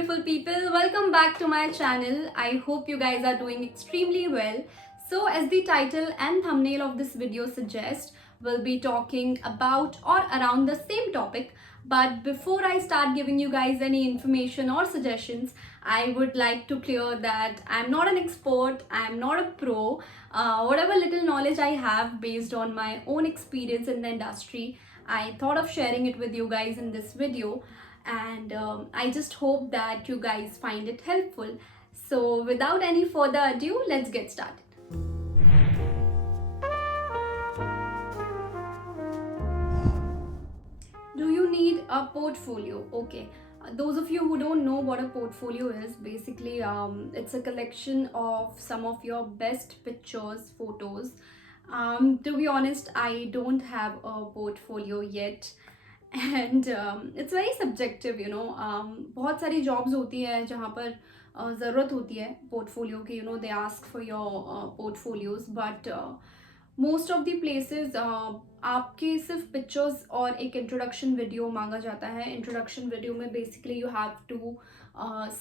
beautiful people, welcome back to my channel. I hope you guys are doing extremely well. So as the title and thumbnail of this video suggest, we'll be talking about or around the same topic. But before I start giving you guys any information or suggestions, I would like to clear that I'm not an expert, I'm not a pro. Whatever little knowledge I have based on my own experience in the industry, I thought of sharing it with you guys in this video, and I just hope that you guys find it helpful. So without any further ado, let's get started. Do you need a portfolio? Okay. Those of you who don't know what a portfolio is, basically it's a collection of some of your best pictures, photos. To be honest, I don't have a portfolio yet. And it's very subjective बहुत सारी jobs होती है जहाँ पर ज़रूरत होती है portfolio की. They ask for your portfolios, but most of the places आपके सिर्फ पिक्चर्स और एक इंट्रोडक्शन वीडियो मांगा जाता है. इंट्रोडक्शन वीडियो में बेसिकली यू हैव टू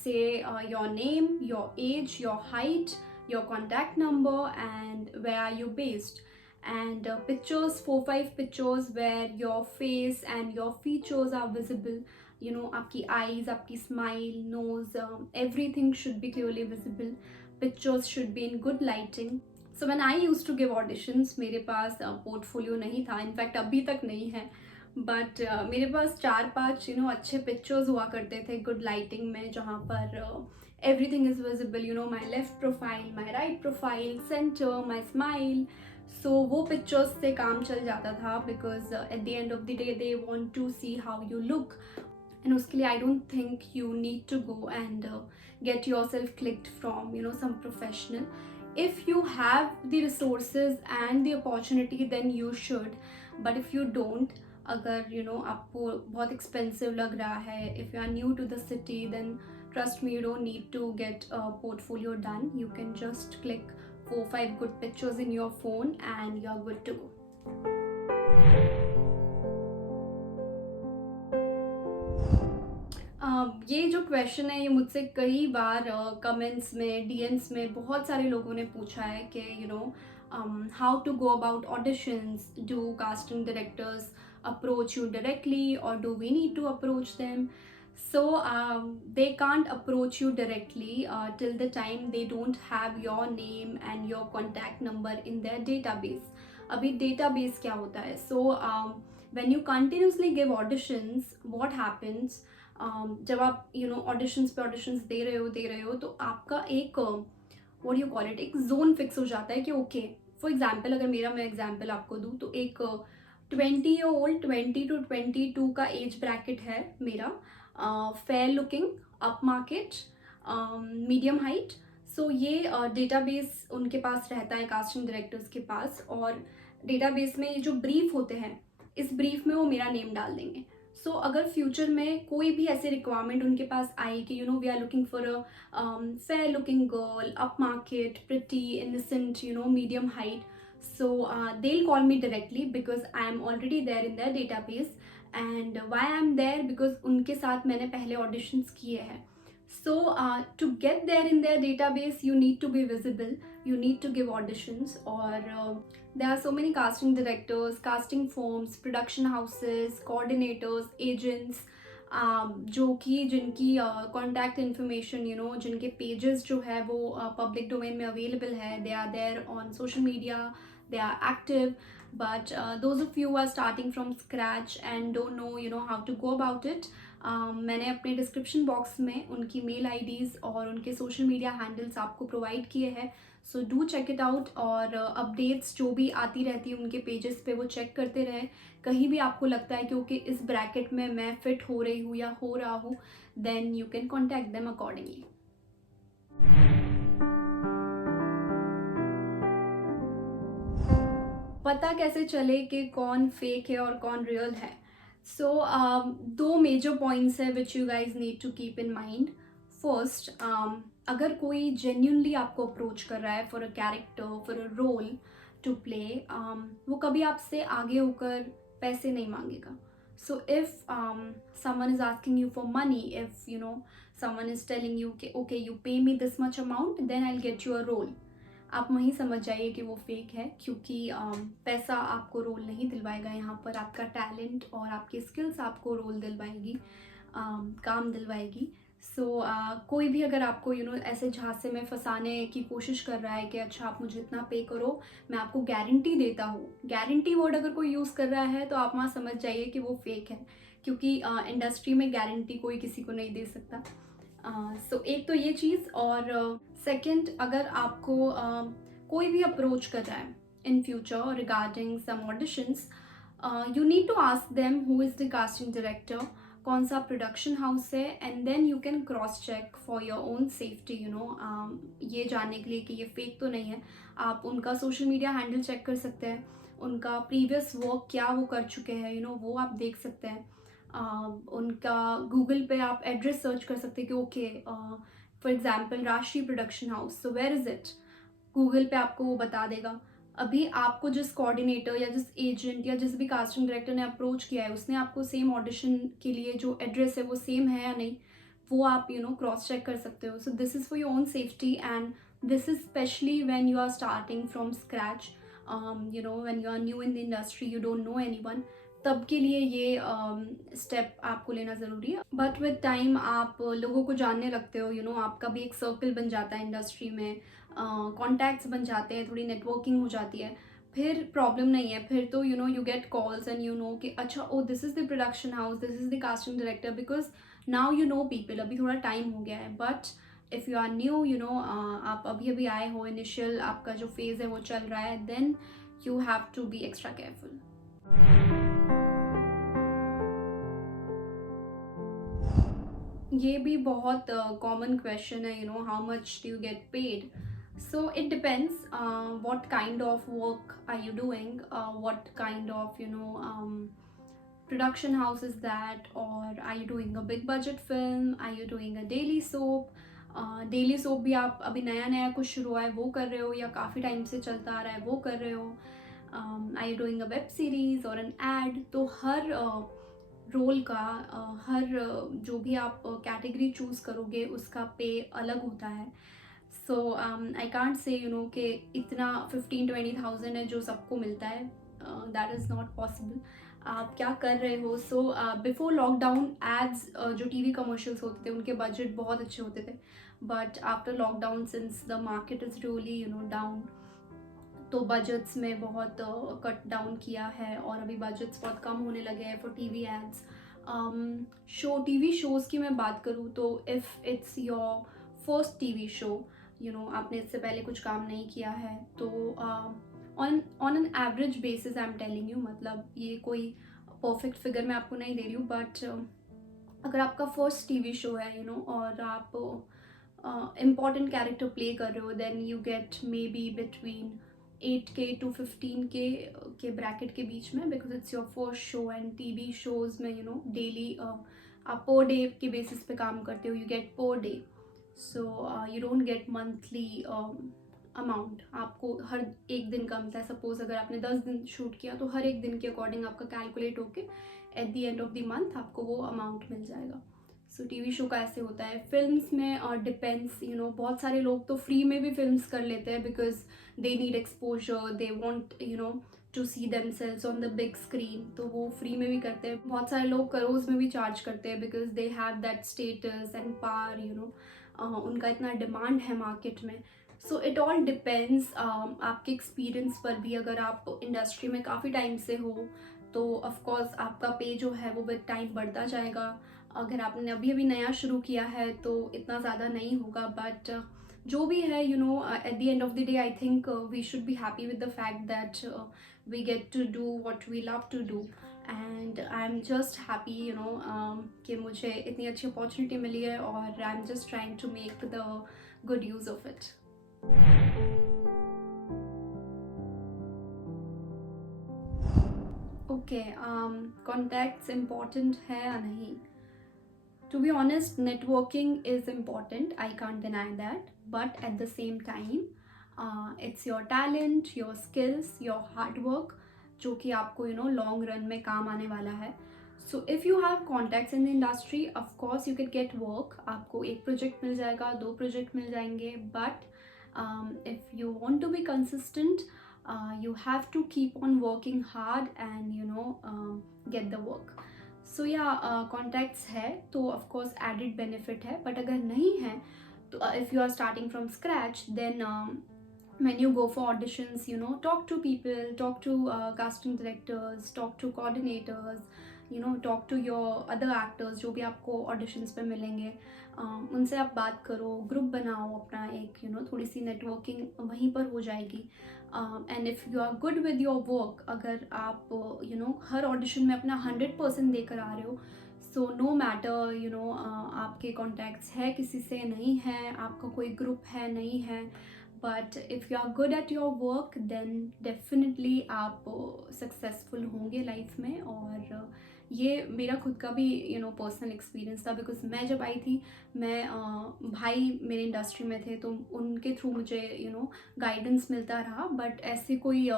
से your name, your age, your height, your contact number, and where are you based, and pictures, 4-5 pictures where your face and your features are visible. आपकी eyes, आपकी smile, nose, everything should be clearly visible. Pictures should be in good lighting. So when I used to give auditions, मेरे पास portfolio नहीं था, in fact अभी तक नहीं है, but मेरे पास 4-5 अच्छे पिक्चर्स हुआ करते थे गुड लाइटिंग में, जहाँ पर everything is visible. My left profile, my right profile, center, my smile. So वो pictures से काम चल जाता था, because at the end of the day they want to see how you look. And उसके लिए I don't think you need to go and get yourself clicked from some professional. If you have the resources and the opportunity, then you should. But if you don't, अगर आपको बहुत expensive लग रहा है, if you are new to the city, then trust me, you don't need to get a portfolio done. You can just click 4-5 good pictures in your phone and you're good to go. ये जो question है, ये मुझसे कई बार comments में, DMs में बहुत सारे लोगों ने पूछा है कि how to go about auditions, do casting directors approach you directly or do we need to approach them? So they can't approach you directly till the time they don't have your name and your contact number in their database. अभी database क्या होता है? So when you continuously give auditions, what happens? जब आप auditions पे auditions दे रहे हो तो आपका एक what do you call it, एक zone fix हो जाता है कि okay, for example अगर मैं example आपको दूँ तो एक 20-year-old, 20 to 22 का एज ब्रैकेट है मेरा, fair looking, up market, medium height. So ये डेटाबेस उनके पास रहता है, कास्टिंग डायरेक्टर्स के पास, और डेटाबेस में ये जो ब्रीफ होते हैं, इस ब्रीफ में वो मेरा नेम डाल देंगे. सो अगर फ्यूचर में कोई भी ऐसी रिक्वायरमेंट उनके पास आई कि we are looking for a fair looking girl, up market, pretty, innocent, medium height, so they'll call me directly because I am already there in their database. And why I am there? Because उनके साथ मैंने पहले auditions किए हैं. So to get there in their database, you need to be visible, you need to give auditions. Or there are so many casting directors, casting firms, production houses, coordinators, agents, जो कि जिनकी contact information जिनके pages जो है वो public domain में available है. They are there on social media, they are active, but those of you are starting from scratch and don't know how to go about it. मैंने अपने description box में उनकी mail IDs और उनके social media handles आपको provide किए हैं. So do check it out, और अपडेट्स जो भी आती रहती है उनके पेजेस पे वो चेक करते रहे. कहीं भी आपको लगता है क्योंकि इस ब्रैकेट में मैं फिट हो रही हूँ या हो रहा हूँ, then you can contact them accordingly. पता कैसे चले कि कौन फेक है और कौन रियल है? सो दो मेजर पॉइंट्स है which you guys need to keep in mind. First, अगर कोई जेन्यूनली आपको अप्रोच कर रहा है for a character, for a role to play, वो कभी आपसे आगे होकर पैसे नहीं मांगेगा. So if someone is asking you for money, if someone is telling you कि okay you pay me this much amount then I'll get you a role, आप वहीं समझ जाइए कि वो फेक है, क्योंकि पैसा आपको रोल नहीं दिलवाएगा यहाँ पर, आपका टैलेंट और आपकी स्किल्स आपको रोल दिलवाएगी, काम दिलवाएगी। सो कोई भी अगर आपको ऐसे झांसे में फंसाने की कोशिश कर रहा है कि अच्छा आप मुझे इतना पे करो, मैं आपको गारंटी देता हूँ, गारंटी वर्ड अगर कोई यूज़ कर रहा है तो आप वहाँ समझ जाइए कि वो फेक है, क्योंकि इंडस्ट्री में गारंटी कोई किसी को नहीं दे सकता। सो एक तो ये चीज़, और सेकंड अगर आपको कोई भी अप्रोच कर रहा है in future regarding some auditions, you need to ask them who is the casting director, कौन सा प्रोडक्शन हाउस है, and then you can cross check for your own safety, ये जानने के लिए कि ये फेक तो नहीं है। आप उनका सोशल मीडिया हैंडल चेक कर सकते हैं, उनका प्रीवियस वर्क क्या वो कर चुके हैं, वो आप देख सकते हैं। उनका गूगल पे आप एड्रेस सर्च कर सकते हैं कि ओके फॉर एग्जांपल राष्ट्रीय production house, so where is it, Google पे आपको वो बता देगा। अभी आपको जिस कोऑर्डिनेटर या जिस एजेंट या जिस भी कास्टिंग डायरेक्टर ने अप्रोच किया है उसने आपको सेम ऑडिशन के लिए जो एड्रेस है वो सेम है या नहीं, वो आप क्रॉस चेक कर सकते हो। So this is for your own safety, and this is specially when you are starting from scratch, when you are new in the industry, you don't know anyone, तब के लिए ये स्टेप आपको लेना ज़रूरी है। बट विद टाइम आप लोगों को जानने लगते हो, आपका भी एक सर्कल बन जाता है इंडस्ट्री में, कॉन्टैक्ट्स बन जाते हैं, थोड़ी नेटवर्किंग हो जाती है, फिर प्रॉब्लम नहीं है। फिर तो यू गेट कॉल्स एंड कि अच्छा oh this is the production house, this is the casting director, because now you know people, अभी थोड़ा टाइम हो गया है। But if you are new, आप अभी अभी आए हो, इनिशियल आपका जो फेज़ है वो चल रहा है, then you have to be extra careful. ये भी बहुत कॉमन क्वेश्चन है, how much do you get paid. So it depends what kind of work are you doing, what kind of production house is that, or are you doing a big budget film, are you doing a daily soap, daily soap भी आप अभी नया नया कुछ शुरू हुआ है वो कर रहे हो, या काफ़ी टाइम से चलता आ रहा है वो कर रहे हो, I you doing a web series और एन एड। तो हर रोल का हर जो भी आप कैटेगरी चूज़ करोगे उसका पे अलग होता है। सो आई कांट से कि इतना 15-20,000 है जो सबको मिलता है, दैट इज़ नॉट पॉसिबल। आप क्या कर रहे हो। सो बिफोर लॉकडाउन एड्स जो टीवी कमर्शियल्स होते थे उनके बजट बहुत अच्छे होते थे, but after lockdown since the market is really down, तो बजट्स में बहुत कट डाउन किया है, और अभी बजट्स बहुत कम होने लगे हैं for TV ads. TV shows की मैं बात करूँ तो if it's your first TV show, आपने इससे पहले कुछ काम नहीं किया है, तो on an average basis I am telling you, मतलब ये कोई परफेक्ट फिगर मैं आपको नहीं दे रही हूँ, बट अगर आपका फर्स्ट टीवी शो है और आप इम्पॉर्टेंट कैरेक्टर प्ले कर रहे हो, then you get maybe between 8K to 15K के ब्रैकेट के बीच में, because it's your first show. And TV shows में डेली आप पर डे के बेसिस पे काम करते हो, you get per day, so you don't get monthly amount. आपको हर एक दिन का मिलता है। सपोज अगर आपने 10 दिन शूट किया तो हर एक दिन के अकॉर्डिंग आपका कैलकुलेट होके eight the end of the month आपको वो अमाउंट मिल जाएगा। सो टीवी शो का ऐसे होता है। फिल्म्स में डिपेंड्स, बहुत सारे लोग तो फ्री में भी फिल्म्स कर लेते हैं, because they need exposure, they want to see themselves on the big screen, तो वो फ्री में भी करते हैं। बहुत सारे लोग करोड़ में भी चार्ज करते हैं, because they have that status and power, उनका इतना डिमांड है मार्केट में। सो इट ऑल डिपेंड्स आपके एक्सपीरियंस पर भी। अगर आप इंडस्ट्री में काफ़ी टाइम से हो तो ऑफकोर्स आपका पे जो है वो विद टाइम बढ़ता जाएगा। अगर आपने अभी अभी नया शुरू किया है तो इतना ज़्यादा नहीं होगा, बट जो भी है at the end of the day I think we should be happy with the fact that we get to do what we love to do, and I am just happy कि मुझे इतनी अच्छी opportunity मिली है, और I am just trying to make the good use of it. Okay, contacts important है या नहीं? To be honest, networking is important, I can't deny that, but at the same time it's your talent, your skills, your hard work जो कि आपको long run में काम आने वाला है। So if you have contacts in the industry, of course you can get work, आपको एक प्रोजेक्ट मिल जाएगा, 2 प्रोजेक्ट मिल जाएंगे, but if you want to be consistent, you have to keep on working hard and get the work. So yeah, contacts है तो of course added benefit है, but अगर नहीं है तो if you are starting from scratch, then when you go for auditions, talk to people, talk to casting directors, talk to coordinators, talk to your other actors जो भी आपको auditions पे मिलेंगे, उनसे आप बात करो, ग्रुप बनाओ अपना एक, थोड़ी सी नेटवर्किंग वहीं पर हो जाएगी. And if you are good with your work, अगर आप हर ऑडिशन में अपना 100% देकर आ रहे हो, सो नो मैटर आपके कॉन्टैक्ट्स है किसी से नहीं है, आपका कोई ग्रुप है नहीं है, but if you are good at your work, then definitely आप सक्सेसफुल होंगे लाइफ में. और ये मेरा खुद का भी पर्सनल एक्सपीरियंस था, बिकॉज मैं जब आई थी, मैं भाई मेरे इंडस्ट्री में थे तो उनके थ्रू मुझे गाइडेंस मिलता रहा, बट ऐसे कोई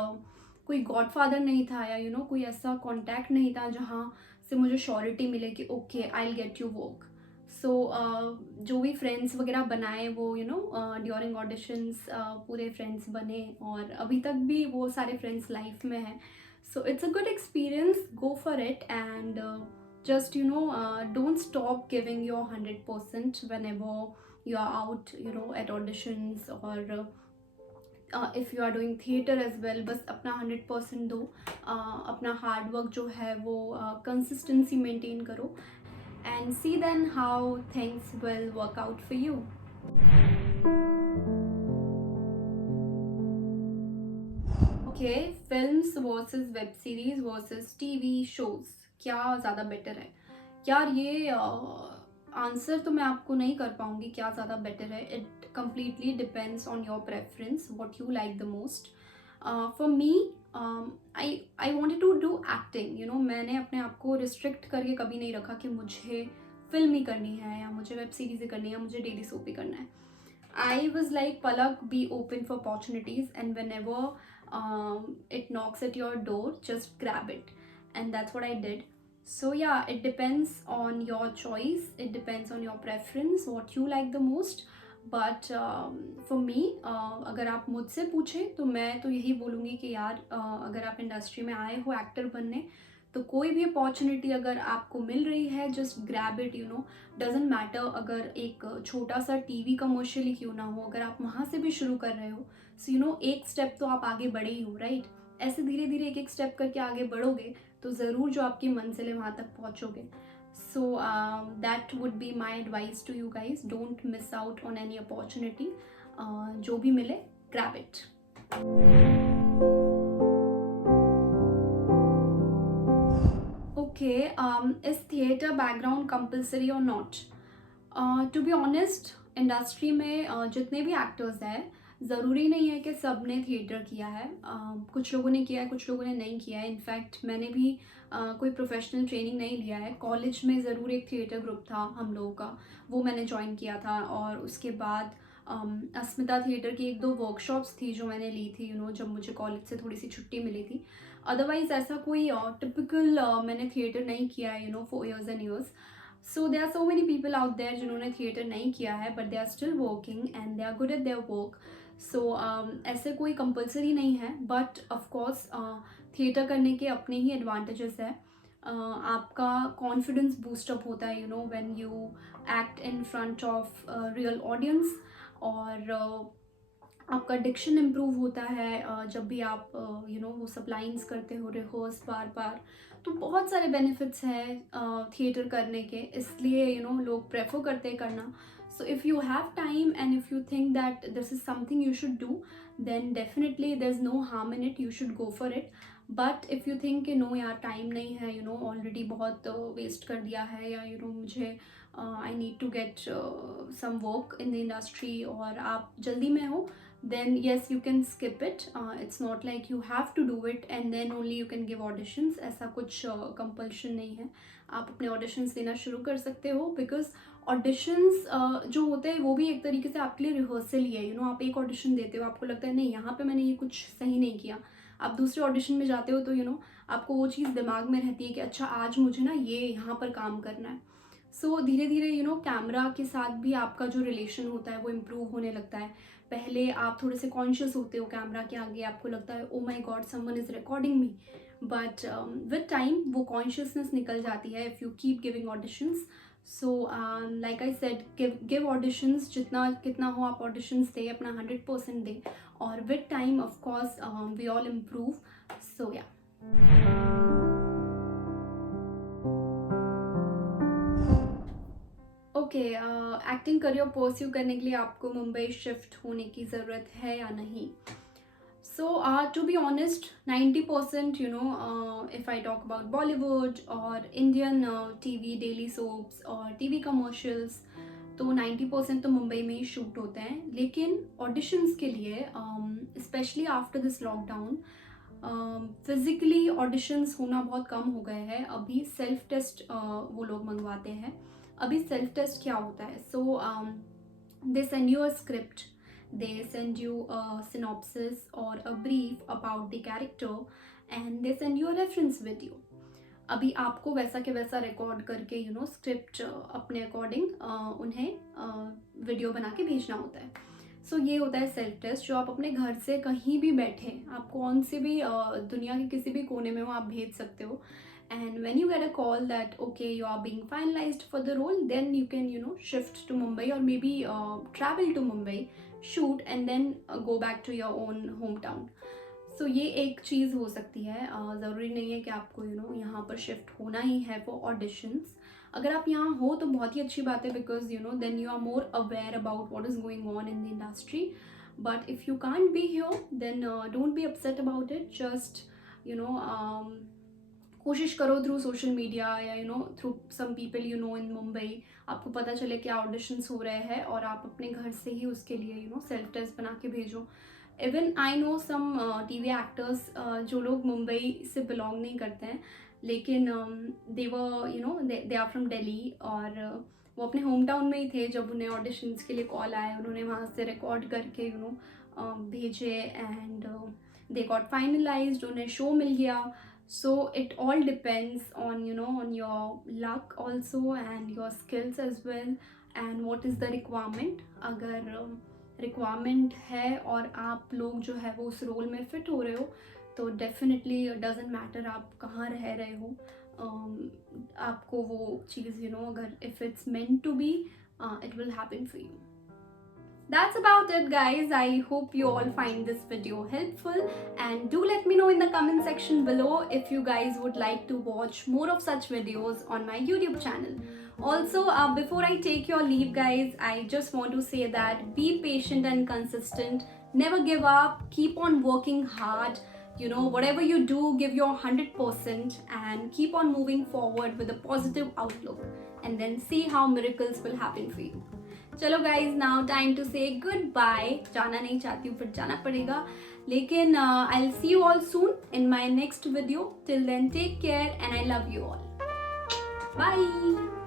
गॉडफादर नहीं था, या कोई ऐसा कॉन्टैक्ट नहीं था जहाँ से मुझे श्योरिटी मिले कि okay I will get you work. So जो भी फ्रेंड्स वगैरह बनाए वो ड्यूरिंग ऑडिशंस पूरे फ्रेंड्स बने, और अभी तक भी वो सारे फ्रेंड्स लाइफ में हैं. So it's a good experience, go for it, and just don't stop giving your 100% whenever you are out at auditions, or if you are doing theater as well. बस अपना 100% दो, अपना hard work जो है वो consistency maintain करो, and see then how things will work out for you. Okay, films versus web series versus TV shows, क्या ज़्यादा बेटर है? यार ये आंसर तो मैं आपको नहीं कर पाऊँगी क्या ज़्यादा बेटर है. It completely depends on your preference, what you like the most. For me, I wanted to do acting. मैंने अपने आप को रिस्ट्रिक्ट करके कभी नहीं रखा कि मुझे फिल्म ही करनी है, या मुझे वेब सीरीज ही करनी है, या मुझे डेली सोप ही करना है. I was like, Palak, be open for opportunities, and whenever it knocks at your door, just grab it. And that's what I did. So yeah, it depends on your choice, it depends on your preference, what you like the most. But for me, अगर आप मुझसे पूछें तो मैं तो यही बोलूँगी कि यार, अगर आप इंडस्ट्री में आए हो एक्टर बनने, तो कोई भी अपॉर्चुनिटी अगर आपको मिल रही है, just grab it. Doesn't matter अगर एक छोटा सा टीवी कमर्शियल ही क्यों ना हो, अगर आप वहाँ से भी शुरू कर रहे हो, सो एक स्टेप तो आप आगे बढ़े ही हो, राइट? ऐसे धीरे धीरे एक एक स्टेप करके आगे बढ़ोगे तो ज़रूर जो आपकी मंजिल है वहाँ तक पहुँचोगे. So that would be my advice to you guys. Don't miss out on any opportunity. जो भी मिले, grab it. Okay, is theatre background compulsory or not? To be honest, industry में जितने भी एक्टर्स हैं, ज़रूरी नहीं है कि सब ने थिएटर किया है. कुछ लोगों ने किया है, कुछ लोगों ने नहीं किया है. इनफैक्ट मैंने भी कोई प्रोफेशनल ट्रेनिंग नहीं लिया है. कॉलेज में ज़रूर एक थिएटर ग्रुप था हम लोगों का, वो मैंने ज्वाइन किया था. और उसके बाद अस्मिता थिएटर की 1-2 वर्कशॉप्स थी जो मैंने ली थी, जब मुझे कॉलेज से थोड़ी सी छुट्टी मिली थी. अदरवाइज ऐसा कोई टिपिकल मैंने थिएटर नहीं किया है for years and years. So there are so many people out there जिन्होंने थिएटर नहीं किया है, but they are still working and they are good at their work. So ऐसे कोई कंपल्सरी नहीं है, बट ऑफकोर्स थिएटर करने के अपने ही एडवांटेजेस है. आपका कॉन्फिडेंस बूस्टअप होता है when you act in front of real audience, और आपका डिक्शन इम्प्रूव होता है जब भी आप वो सब लाइन्स करते हो रिहर्स बार बार. तो बहुत सारे बेनिफिट्स हैं थिएटर करने के, इसलिए लोग प्रेफर करते हैं करना. So if you have time and if you think that this is something you should do, then definitely there is no harm in it, you should go for it. But if you think कि no यार time नहीं है, already बहुत waste कर दिया है, या मुझे I need to get some work in the industry, और आप जल्दी में हो, then yes, you can skip it. It's not like you have to do it and then only you can give auditions. ऐसा कुछ compulsion नहीं है. आप अपने auditions देना शुरू कर सकते हो, because auditions जो होते हैं वो भी एक तरीके से आपके लिए रिहर्सल ही है. आप एक audition देते हो, आपको लगता है नहीं यहाँ पे मैंने ये कुछ सही नहीं किया, आप दूसरे ऑडिशन में जाते हो तो आपको वो चीज़ दिमाग में रहती है कि अच्छा आज मुझे ना ये यहाँ पर काम करना है। सो धीरे धीरे कैमरा के साथ भी आपका जो रिलेशन होता है वो इम्प्रूव होने लगता है। पहले आप थोड़े से कॉन्शियस होते हो कैमरा के आगे, आपको लगता है oh my god someone is recording me, but with time वो कॉन्शियसनेस निकल जाती है if you keep giving auditions. So like I said, give auditions, जितना कितना हो आप ऑडिशंस दे, अपना 100% दे, और with time of course we all improve. So या ओके, एक्टिंग करियर परस्यू करने के लिए आपको मुंबई शिफ्ट होने की ज़रूरत है या नहीं? So, to be honest, 90%, if I talk about Bollywood or Indian TV daily soaps or TV commercials, तो 90% तो मुंबई में ही शूट होते हैं। लेकिन ऑडिशंस के लिए specially after this lockdown physically auditions होना बहुत कम हो गए हैं। अभी सेल्फ टेस्ट वो लोग मंगवाते हैं। अभी सेल्फ टेस्ट क्या होता है? So they send you a script, they send you a synopsis or a brief about the character, and they send you a reference video. अभी आपको वैसा के वैसा रिकॉर्ड करके स्क्रिप्ट अपने अकॉर्डिंग उन्हें वीडियो बना के भेजना होता है। सो ये होता है सेल्फ टेस्ट, जो आप अपने घर से कहीं भी बैठे, आप कौन से भी दुनिया के किसी भी कोने में हो, आप भेज सकते हो। And when you get a call that okay, you are being finalized for the role, then you can shift to Mumbai, or maybe travel to Mumbai, shoot, and then go back to your own hometown. So ये एक चीज़ हो सकती है। ज़रूरी नहीं है कि आपको यहाँ पर शिफ्ट होना ही है फॉर ऑडिशंस। अगर आप यहाँ हो तो बहुत ही अच्छी बात है, because then you are more aware about what is going on in the industry. But if you can't be here, then don't be upset about it. Just कोशिश करो थ्रू सोशल मीडिया या through some people in Mumbai, आपको पता चले कि auditions हो रहे हैं, और आप अपने घर से ही उसके लिए सेल्फ टेस्ट बना के भेजो। Even I know some TV actors जो लोग मुंबई से बिलोंग नहीं करते हैं, लेकिन दे आर फ्रॉम दिल्ली, और वो अपने होम टाउन में ही थे जब उन्हें ऑडिशंस के लिए कॉल आए। उन्होंने वहाँ से रिकॉर्ड करके भेजे, एंड दे गॉट फाइनलाइज्ड, उन्हें शो मिल गया। So it all depends on on your luck also, and your skills as well, and what is the requirement. अगर requirement है और आप लोग जो है वो उस रोल में फिट हो रहे हो, तो definitely it doesn't matter आप कहाँ रह रहे हो, आपको वो चीज़ अगर if it's meant to be, it will happen for you. That's about it, guys. I hope you all find this video helpful, and do let me know in the comment section below if you guys would like to watch more of such videos on my YouTube channel. Also, before I take your leave, guys, I just want to say that be patient and consistent. Never give up. Keep on working hard. Whatever you do, give your 100% and keep on moving forward with a positive outlook, and then see how miracles will happen for you. चलो guys, now time to say goodbye. जाना नहीं चाहती हूँ, फिर जाना पड़ेगा, लेकिन I will see you all soon in my next video. Till then take care, and I love you all. Bye.